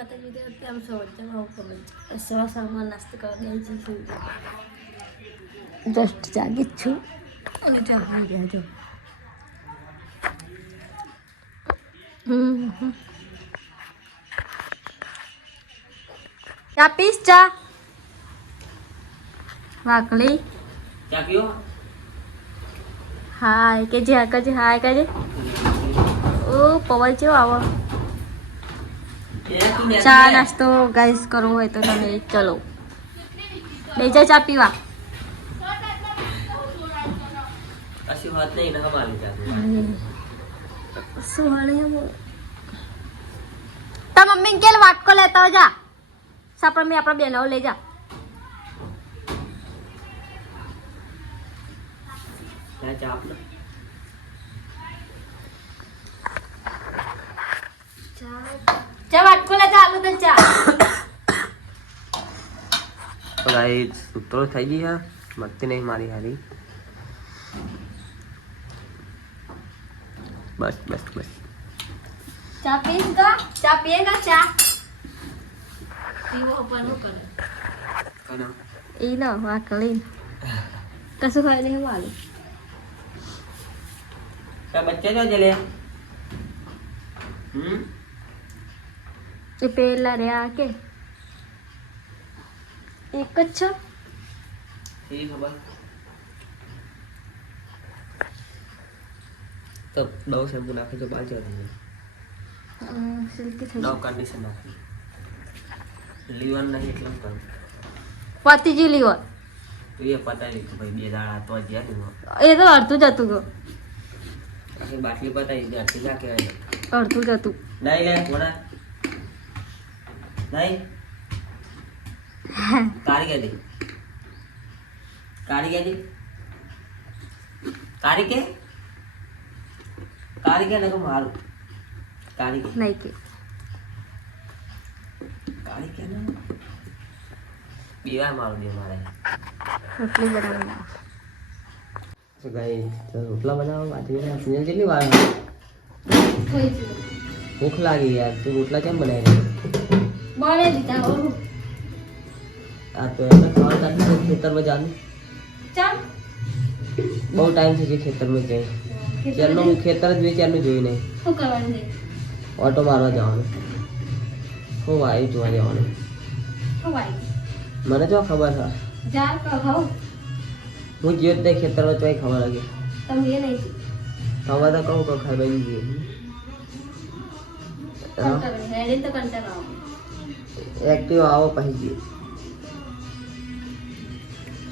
માતાજી કે આમ સવારમાં સવારમાં નાસ્તો કરવા ગઈ છે જસ્ટ જાગી જ છું અને ચાલી ગયા જો ચા પીસ ચા વાકલી ચા પીઓ હાય કે જે હાય કાજે ઓ પવન જેવો આવો ચા નાસ્તો ગાઈસ કરવો હોય તો તમે ચલો બેજા ચા પીવા કશી વાત નહીં ના માલી ચા સુહાણે તા મમ્મી કે વાટકો લેતા જા સાપણ મે આપણા બેનો લઈ જા ચા આપને ચા વાટકો લેતા આલુ તો ચા ગાઈસ સુત્રો થઈ ગઈ હા મસ્તી નહીં મારી હારી બસ બસ બસ ચા પીએगा ચા પીएगा ચા પીવો પણ કરે કનો ઈ ના વાકલી કશું ખાય નહીં માલું क्या बच्चे जो जले એ પેલા રહ્યા કે એક જ છે ठीक खबर तो दो शैम्पू नाखे जो बाल चढ़ સિલ્કી થઈ दो कंडीशन नाखी लीवर नहीं એટલે પણ પતિજી લીવર તો એ પતાઈ લીધું ભાઈ બે દાડા તો જ યાદ એ તો અડધું જતું ગયું આખી બાટલી પતાઈ દે આટલી ના કહેવાય અડધું જતું નહીં લે કોના નહીં કારી કે દે કારી કે દે કારી કે ને મારું કારી કે નહીં કે કારી કે ને બીવા મારું દે મારે રોટલી બનાવવાના તો ગાઈસ તો રોટલા બનાવવા માટે સિંજલ કેટલી વાર ભૂખ લાગી યાર તું રોટલા કેમ બનાવી બને દીધા ઓરું આ તો એમને ખાવા તાકી ખેતરમાં જાનું ચાલ બહુ ટાઈમ થઈ ગયો ખેતરમાં જઈ ચારનો હું ખેતર જ ચારનું જોયું નહીં શું કરવાનું છે ઓટો મારવા જવાનું હું આવી જોવા જવાનું શું ભાઈ મને તો ખબર છે જા કહો હું જ્યો જ નહીં ખેતરમાં તો ખબર લાગી તમે એ નહીં ખબર તો કહું ખાઈ બાજુ જઈએ હેડી તો કંટાળો આવો એક્ટિવ આવો પછી જઈએ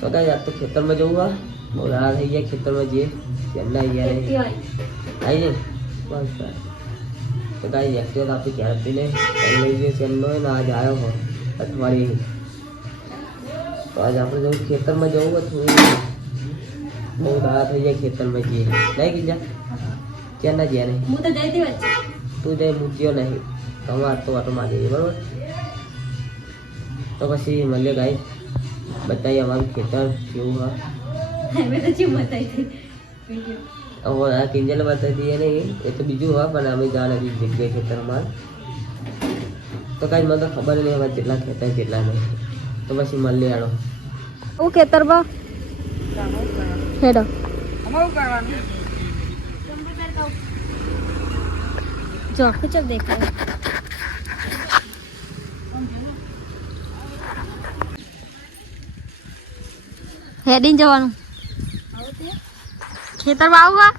તો કાંઈ યાર તો ખેતરમાં જવું હા બહુ રાહ થઈ ગયા ખેતરમાં જઈએ પહેલાં આવી ગયા એક્ટિવ આવી જાય બસ તો કાંઈ એક્ટિવ તો આપી ક્યારે પી લે લઈ જઈએ ચેનનો ને આજ આવ્યો હો અઠવાડિયે તો આજ આપણે જવું ખેતરમાં જવું હોય થોડું બહુ રાહ થઈ જાય ખેતરમાં જઈએ નહીં કીધા ક્યાં ના જ્યાં નહીં હું તો જઈતી વચ્ચે તું જઈ મૂક્યો નહીં તમારે તો વાટો માં જઈએ બરાબર તો પછી મળીએ ગાઈ બતાવીએ અમારું ખેતર કેવું હા મેં તો ચીમ બતાવી હતી હવે આ કિંજલ બતાવી દઈએ નહીં એ તો બીજું હા પણ અમે જાણે બીજી જગ્યાએ ખેતરમાં તો કાંઈ મને તો ખબર નહીં હવે જેટલા ખેતર કેટલા નહીં તો પછી મળીએ આડો હું ખેતરમાં હેડો જો ખુચક દેખાય હેડીને જવાનું ખેતરમાં આવવા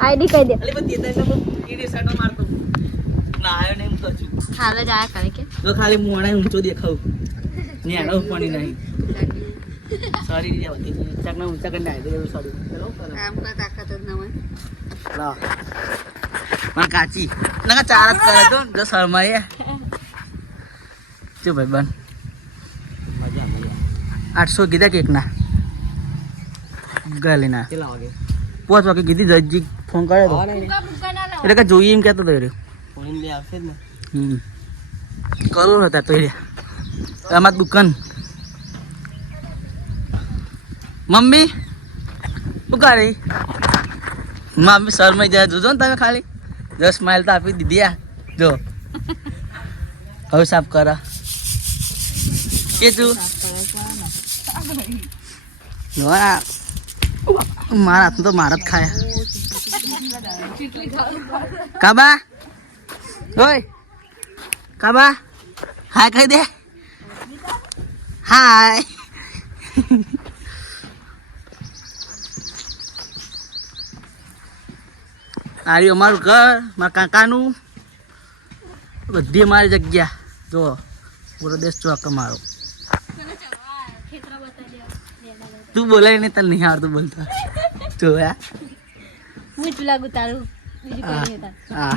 આઈડી કહી દે હાલ જ આયા કરે કે તો ખાલી મોણા ઊંચો દેખાવ નેડો પાણી નહીં સોરી રે આવતી ચકના ઊંચા કરીને આવી દે સોરી ચલો આમ કા તાકાત જ ન હોય લા માં કાચી ના ચાર જ કરે તો જો શર્માએ જો ભાઈ બન મજા 800 કીધા કેક ના ગલેના કેટલા વાગે 5 વાગે કીધી જજી ફોન કર્યો તો એટલે કે જોઈએ એમ કહેતો હતો રે ફોન લે આવશે જ ને કરું હતા તો રે અમાર દુકાન મમ્મી શું કરી મામી શરમાઈ જાય જોજો ને તમે ખાલી 10 માઇલ તો આપી દીધી આ જો હવે સાફ કરા કે તું મારા હાથ તો મારા જ ખાયા કાબા ઓય કાબા હાય કહી દે હાય આર્યું અમારું ઘર મારા કાકાનું બધી અમારી જગ્યા જો પૂરો દેશ ચોક અમારો તું બોલાય ને તને નહીં આવડતું બોલતા જોયા મીઠું લાગુ તારું બીજું કોઈ નહીં હતા. હા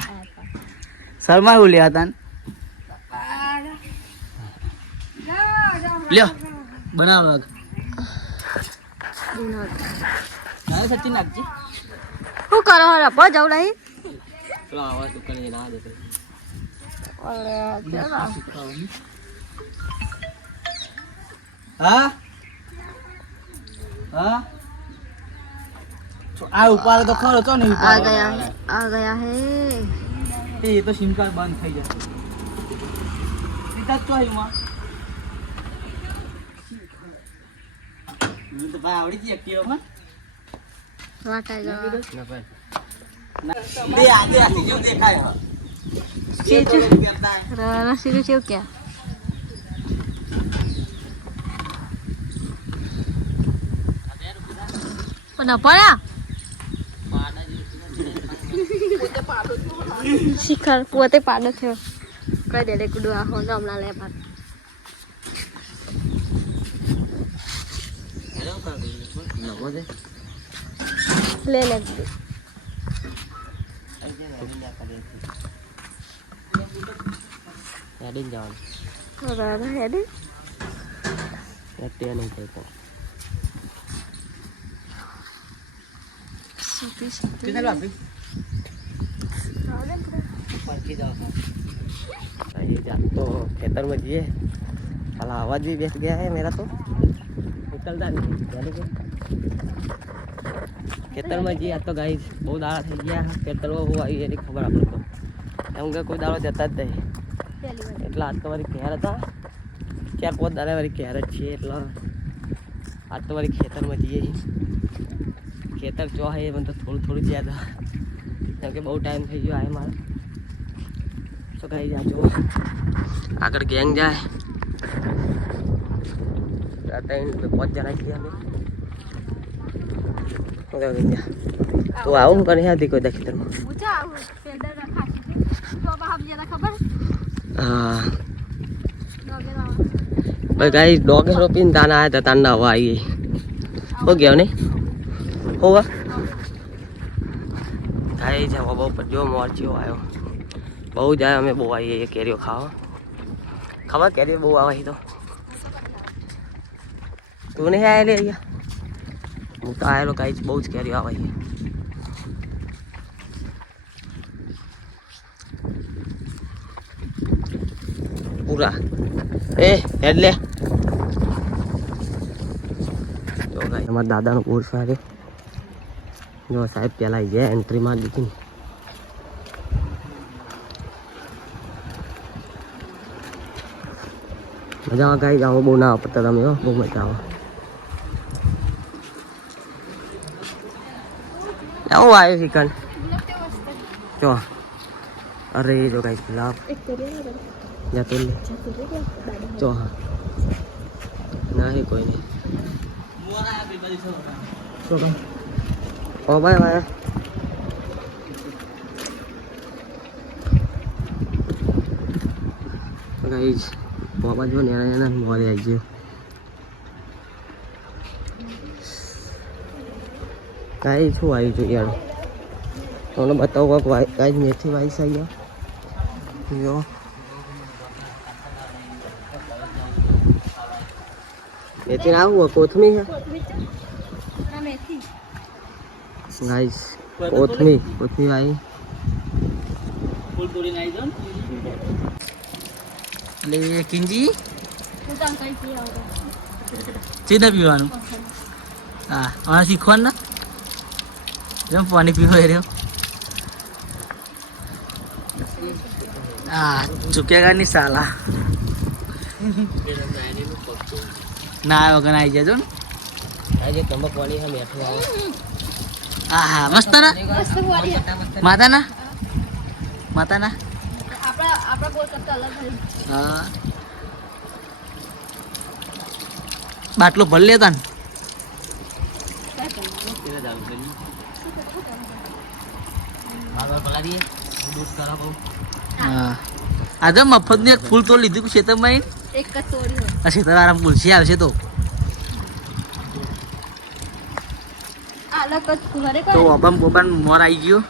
શર્મા બોલ્યા હતા ને લ્યો બનાવ સચિન નાખજી શું કરો રપો જવું નહીં પેલો આવાજ દુકાને ના દેતો હા હા આ ઉપાડે તો ખરો છો ને आ गया है એ તો સિમ કાર્ડ બંધ થઈ જશે સીધા ચોઈ માં તો ભાઈ આવડી ગઈ એક્ટિવા માં वाटा गया ના ભાઈ બે આજે આથી જેવું દેખાય હવે रसी को चेव क्या पना पड़ा શિખર પોતે પાડો થયો કઈ દે કુડું આ હોનો હમણાં લે ભાત લે લે હેડી જવાનું બરાબર હેડી ત્યાં નહીં થાય સીધી સીધી કેટલા લાગી પાછી જાવ तो खेतर में जिए साला आवाज भी बैठ गया है मेरा तो निकलता नहीं यानी कि खेतर में जिए तो गाइस बहुत दाड़ा થઈ ગયા ખેતર में हुआ ये नहीं खबर આપણે તો એમ કે કોઈ દાડો જતા જ નહીં એટલે આજ તો મારી ઘેર હતા 4-5 દાડા મારી ઘેર જ છે એટલે આજ તો મારી ખેતરમાં જઈએ ખેતર જો હે મને તો થોડું જ યાદ કેમ કે બહુ ટાઈમ થઈ ગયો આ મારે તો કઈ જાજો આગળ ગેંગ જાય રાતે 5 જણા છીએ અમે તો આવું કરી હતી કોઈ ખેતરમાં ઊંચા આવું પેડર ખાસી તો બાપ જરા ખબર હા ડોગે ભાઈ ગાઈસ ડોગે રોપીને તાના આયા હતા તાના હવા આવી હો ગયો ને હોવા ગાઈસ હવા બહુ પડ્યો મોરચીઓ આવ્યો બહુ જાય અમે બહુ આવીએ કેરીઓ ખાવા કેરીઓ બહુ આવે તો તું નહીં આવેલી અહીંયા હું તો આવેલો કાંઈ બહુ જ કેરીઓ આવે પૂરા એ એટલે જો ગાય અમારા દાદાનો પૂર સારે જો સાહેબ પહેલાં આવી ગયા એન્ટ્રી મારી દીધી મજા આવે ગાઈ આવો બહુ ના પડતા તમે બહુ મજા આવે આવું આવ્યો ચિકન જો અરે જો ગાઈ ગુલાબ જાતો લે જો હા નહીં કોઈ નહીં ઓ ભાઈ ભાઈ ગાઈસ બાબા જો ને એના મોરે આવી ગયો કાંઈ શું આવ્યું છું યાર તમને બતાવો કાંઈ મેથી વાઈસ આવી જો મેથી ના આવું કોથમી છે ગાઈસ કોથમી આવી ફૂલ તોડીને આવી જાવ એટલે કિંજી હું તો કઈ પી આવો સીધા પીવાનું હા હવે શીખવાનું ના જેમ પાણી પીવો એ રહ્યો હા ચૂકેગા નહીં સાલા ના વગર આવી જજો ને આજે તમે પાણી હા મેઠું આવો હા હા મસ્ત ના માતાના માતાના હા બાટલો ભર લેતા ને હા આજે મફત ને એક ફૂલ તો લીધું ખેતરમાં એક જ તોડી આ ખેતર આરામ ભૂલશી આવશે તો અલગ જ ઘરે તો ઓબામ બોબાન મોર આવી ગયો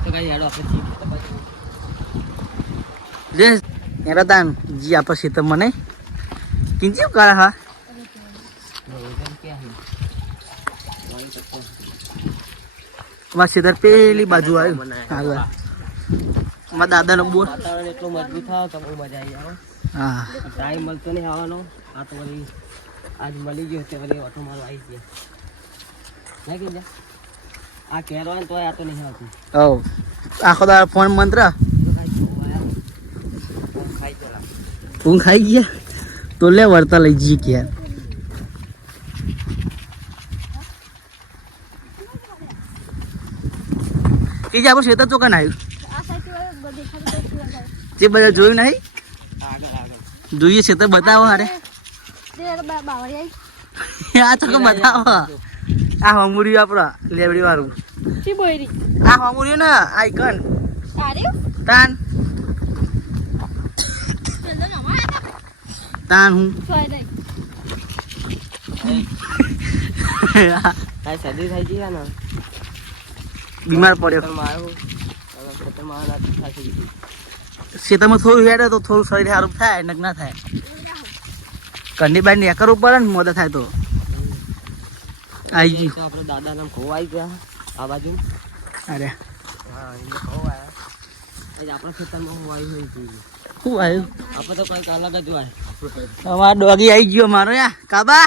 તો કઈ યાડો આપણે જે એરા તાન જી આપા ખેતરમાં નહીં કિંચી કરા હા અમારા ખેતર પેલી બાજુ આવ્યું આગળ અમારા દાદાનો બોર વાતાવરણ એટલું મજબૂત થાવ તો બહુ મજા આવી આવે હા ટાઈમ મળતો નહીં આવવાનો આ તો વળી આજ મળી ગયો તે વળી ઓટો મારો આવી ગયા ના કે આ કહેવાનું તો આ તો નહીં આવતું ઓ આખો દાડો ફોન મંત્ર ઊંઘ ખાઈ ગયા તો લે વર્તા લઈ જઈએ ક્યાં કે જે આપણું ખેતર ચોકન આવ્યું તે બધા જોયું નહીં જોઈએ ખેતર બતાવો હારે આ ચોક બતાવો આ હમુર્યું આપણા લેવડી વાળું આ હમુર્યું ને આઈકન તાન તાન હું કાંઈ શરદી થઈ ગઈ ને બીમાર પડ્યો ખેતરમાં આવ્યો ખેતરમાં આવ્યો થાકી ગઈ ખેતરમાં થોડું હેડે તો થોડું શરીર સારું થાય નક ના થાય કંડી બાઈ ને કરવું પડે ને મોદા થાય તો આવી ગયું આપણે દાદાના ઘઉં આવી ગયા આ બાજુ અરે હા એમને ઘઉં આવ્યા આજે આપણા ખેતરમાં હું આવી હોય જોઈએ શું આવ્યું આપણે તો કંઈક અલગ જ હોય અમારા ડોગી આવી ગયો મારો યા કાબા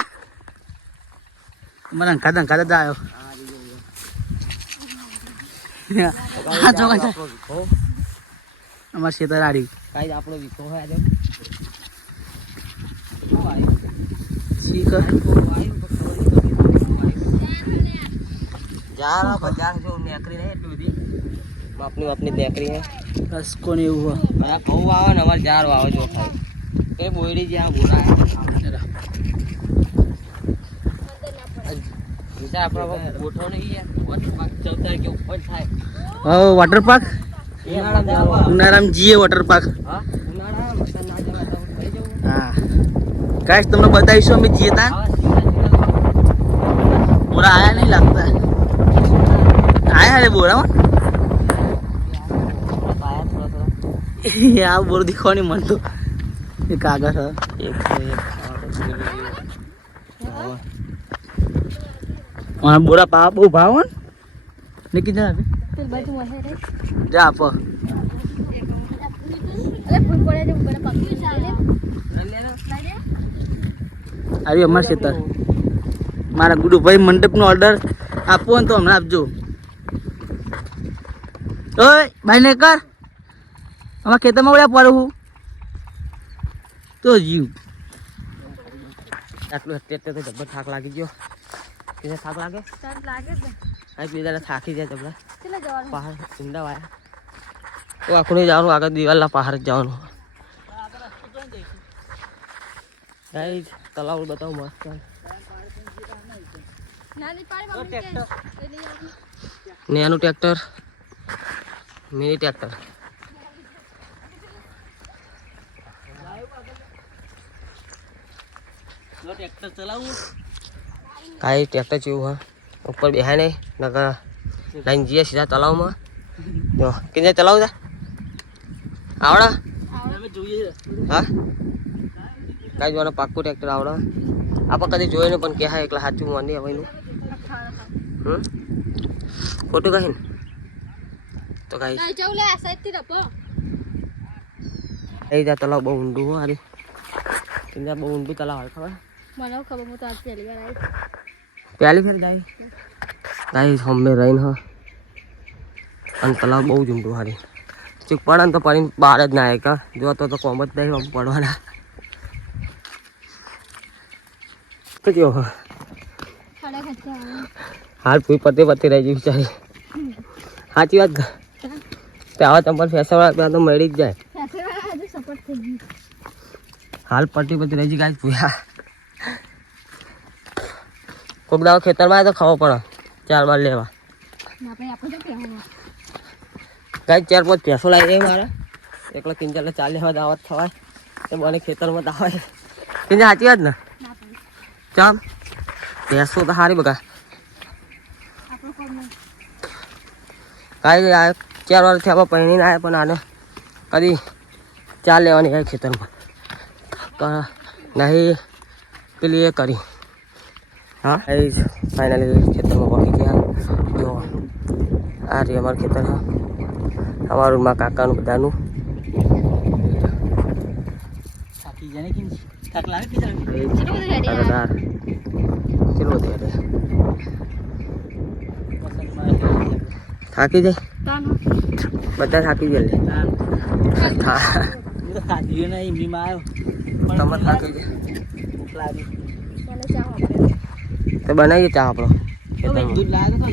મને ખાધા ખાધા આવ્યો હા જો અમારે ખેતર આડ્યું કાંઈ આપણો વિકો હોય આજે શીખ જાર બજાર જો નેકરી નહીં એટલી બધી માપની નેકરી હે બસ કોને એવું હોય આ ઘઉં આવે ને અમારે જાર વાવે જો ખાય એ બોયડી જ્યાં ગોળા બીજા આપણા ગોઠો નહીં યાર વોટર પાર્ક 14 તારીખે ઉપર થાય હા વોટર પાર્ક ઉનાળામાં જઈએ વોટર પાર્ક હા ઉનાળા ના જવા તો થઈ જવું હા કાશ તમને બતાવીશું અમે જઈએ તા બોરા આયા નહીં લાગતા આયા રે બોરા આ બોર દીખવાની મન તો એ કાગળ હ અને બોરા પા બહુ ભાવ ને કીધું આપે જા આપો આવી અમાર ખેતર મારા ગુડુભાઈ મંડપનો ઓર્ડર આપવો ને તો હમણાં આપજો ઓય ભાઈ ને કર અમારા ખેતરમાં ઉડ્યા પડું હું તો જીવ આટલું અત્યારે તો જબ્બર થાક લાગી ગયો કેને થાક લાગે આ બીજા થાકી જાય જબ્બર પહાડ ઊંડા વાયા તો આખું નહીં જવાનું આગળ દિવાલના પહાડ જ જવાનું ગાઈસ તલાવ બતાવો મસ્ત ને એનું ટ્રેક્ટર મિની ટ્રેક્ટર ટ્રેક્ટર ચલાવું કાંઈ ટ્રેક્ટર જેવું હા ઉપર બેહાય નહીં નકર લાઈન જઈએ સીધા તલાવમાં જો કેને ચલાવું તા આવડે અમે જોઈએ હા કાંઈ જોવાનું પાક્કું ટ્રેક્ટર આવડે આપણે કદી જોયું ને પણ કે હા એકલા સાચું માની હવેનું ખોટું કહે ને તો કાંઈ એ જા તલાવ બહુ ઊંડું હોય અરે ત્યાં બહુ ઊંડું તલાવ હોય ખબર મને ખબર હું તો આજ પહેલી વાર આવી પહેલી ફેર જાય ગાઈસ હમે રહીને હ અને તલાવ બહુ જુમતું હારી ચીક પડે ને તો પડીને બહાર જ ના આવે કા જો તો કોમ જ નહીં પડવાના કયો હાલ પૂરી પતી રહી ગઈ ચાલી સાચી વાત તે આવા ચંપલ ફેશન તો મળી જ જાય હાલ પતી રહી ગઈ ગાઈસ પૂરા કોક દાવ ખેતરમાં તો ખાવો પડે 4 વાર લેવા ગાઈસ 4-5 ભેંસો લાવી દે મારે એકલો કિંજલ 40 દાવત થવાય તો મને ખેતરમાં તો આવે કિંજલ સાચી વાત ને ચામ ભેંસો તો સારી બગા કાંઈ આ 4 વાર થયા પહેરીને આવ્યા પણ આને કદી 4 લેવાની કાંઈ ખેતરમાં નહીં પેલી એ કરી હા એ ફાઇનલી ખેતરમાં પકી ગયા જો આ રે અમારું ખેતર હા અમારું માં કાકાનું બધાનું થાકી જાય કે થાક લાગે કે ચલો થાકી જાય બધા થાકી જાય ખાધી ને એમનીમાં આવ્યો તમે થાકી જાય ભૂખ લાગી તો બનાવીએ ચા આપણો દૂધ લાગે તો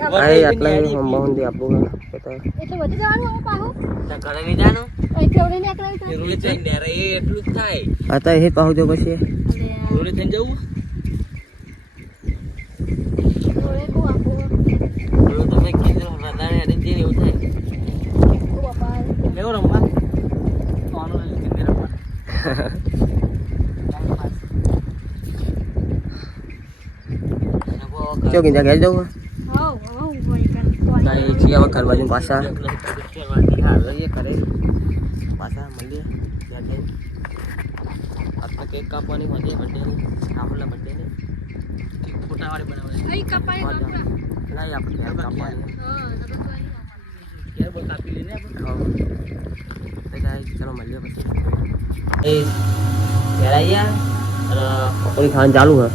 કાંઈ આટલા હંબાઉન્ડી આપવું હા તો એ પાહુ જો પછી રોડે થઈને જવું તમે કીધું વધારે અડીને એવું થાય લેવો રમવા ઓનલાઈન કિંમત રમવા ચો કિંજા ઘેર જવું કાંઈ છીએ હવે ઘર બાજુ પાછા કરે પાછા મળીએ ત્યાં જઈને આપણે કેક કાપવાની હોય બર્થડેની રાહુલના બર્થડેની ફોટાવાળી બનાવવાની નહીં આપણે ઘેર કાપવાની ઘેર બોલ કાપી લઈને આપણે ચલો મળીએ પછી એ ઘેર આવી અને પકોડી ખાવાનું ચાલુ હે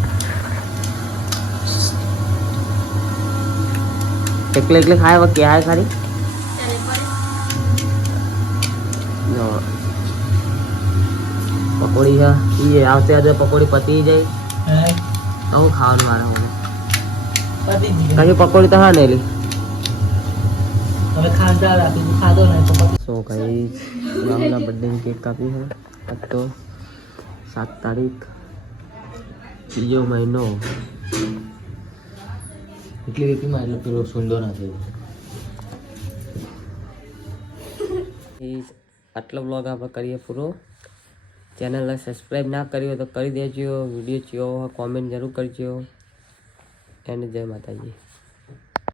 એકલે ખાય હવે ક્યાં ખાલી પકોડી છે એ આવતે આજે પકોડી પતી જાય તો હું ખાવાનું મારે મને કઈ પકોડી તો હા નહીં લી હવે ખાંડા રાખી ખાધો ને તો સો કઈ રાહુલના બર્થડેની કેક કાપી છે આજ તો 7 તારીખ 3 મહિનો એટલી રીતિમાં એટલે પેલો સુંદર ના થઈ આટલો બ્લોગ આપણે કરીએ પૂરો ચેનલને સબસ્ક્રાઈબ ના કરી હોય તો કરી દેજો વિડીયો ચેવો કોમેન્ટ જરૂર કરજો એને જય માતાજી